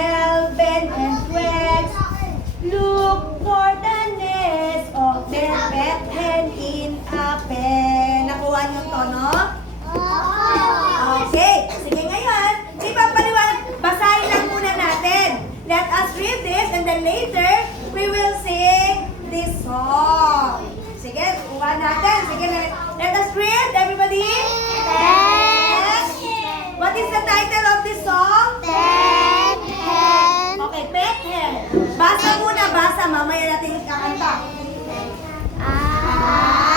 Melvin and Rex look for the nest of their pet hen in a pen. Nakuha niyo to, no? Okay. Sige, ngayon, di ba paliwanag? Basahin lang muna natin. Let us read this and then later, we will sing this song. Sige, kuha natin. Sige, let us read, everybody. Yes. What is the title of this song? Pet hen. Okay, Pet Hen. Basa muna, basa. Mamaya natin kakanta. Ah.